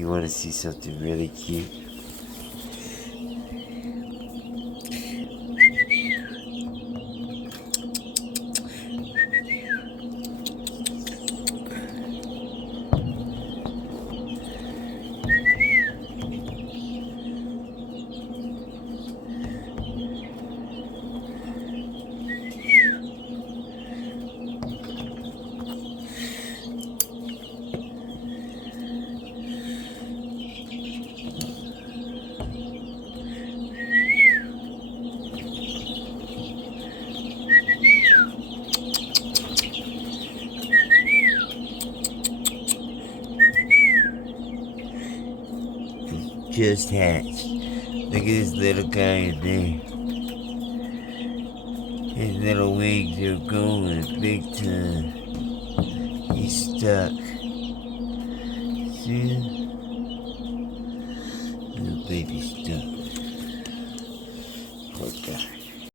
You want to see something really cute? Just hatched. Look at this little guy in there. His little wings are going big time. He's stuck. See? Little baby stuck. Poor guy.